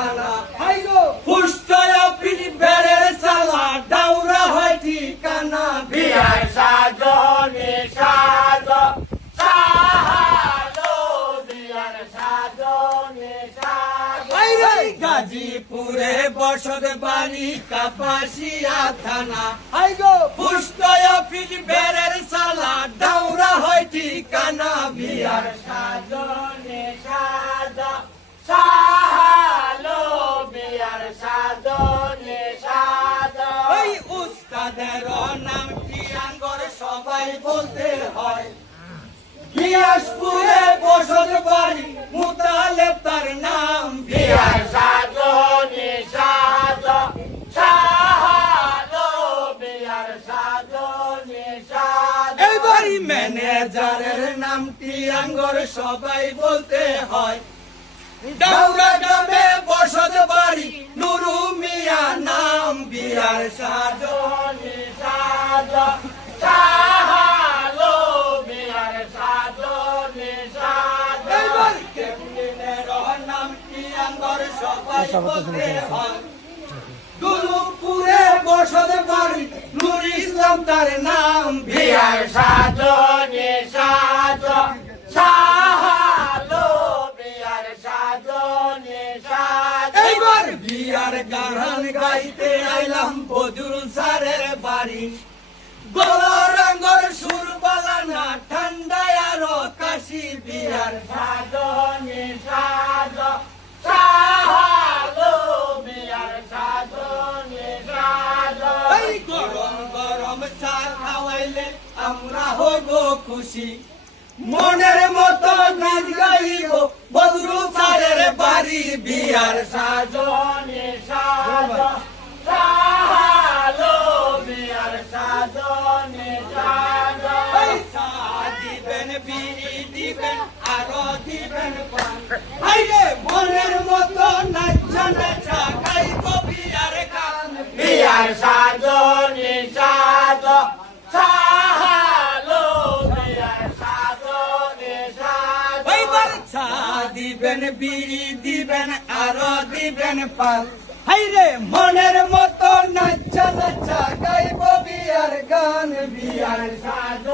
থানা পুষ্টয়া পিঠ বেড়ের চালা ডাউরা হয় ঠিকানা বিয়ার সাজনে সাজ সাহালো বিয়ার সাজনে সাজ গাজীপুরে বসত বাড়ি কাপাসিয়া থানা পুষ্টয়া পিঠ বেড়ের চালা ডাউরা হয় ঠিকানা বিয়ার সাজনে সাজ সাহালো বিয়ার সাজনে সাজ ওই উস্তাদের নাম টিয়াঙ্গর সবাই বলতে হয় বিলাসপুরে বসত বাড়ি মুতালেব তার নাম বিয়ার সাজনে সাজ সাহালো বিয়ার সাজনে সাজ এইবারই ম্যানেজারের নাম টিয়াঙ্গর সবাই বলতে হয় ডাউরা গ্রামে বসত বাড়ি নুরু মিয়া নাম বিয়ার সাজ সাজনে সাজ সাহালো বিয়ার সাজনে সাজ এইবার ক্যাপ্টেনের নাম টিয়াঙ্গর সবাই বলতে হয় দুলুপুরে বসত বাড়ি নুর ইসলাম তার নাম বিয়ার সাজনে সাজ সাহালো বিয়ার সাজনে সাজ এইবার বিয়ার গান গাইতে আইলাম বদরুল স্যারের বাড়ি গোলারঙ্গর সুর বালানা ঠান্ডায় আরো কাশি বিয়ার সাজনে সাজ সাহালো বিয়ার সাজনে সাজ এই গরম গরম চা খাওয়াইলে আমরা হব খুশি মনের মতো নাচ গাইব বদরুল স্যারের বাড়ি বিয়ার সাজনে সাজ সাহালো বিয়ার সাজনে সাজ পয়সা দিবেন বিড়ি দিবেন আরো দিবেন পান আইরে মনের মতো নাচা নাচা গাইব বিয়ার গান বিয়ার সাজনে সাজ সাহালো বিয়ার সাজনে সাজ এইবার চা দিবেন বিড়ি দিবেন আরো দিবেন পান হাইরে মনের মতো নাচা নাচা গাইব বিয়ার গান বিয়ার সাজ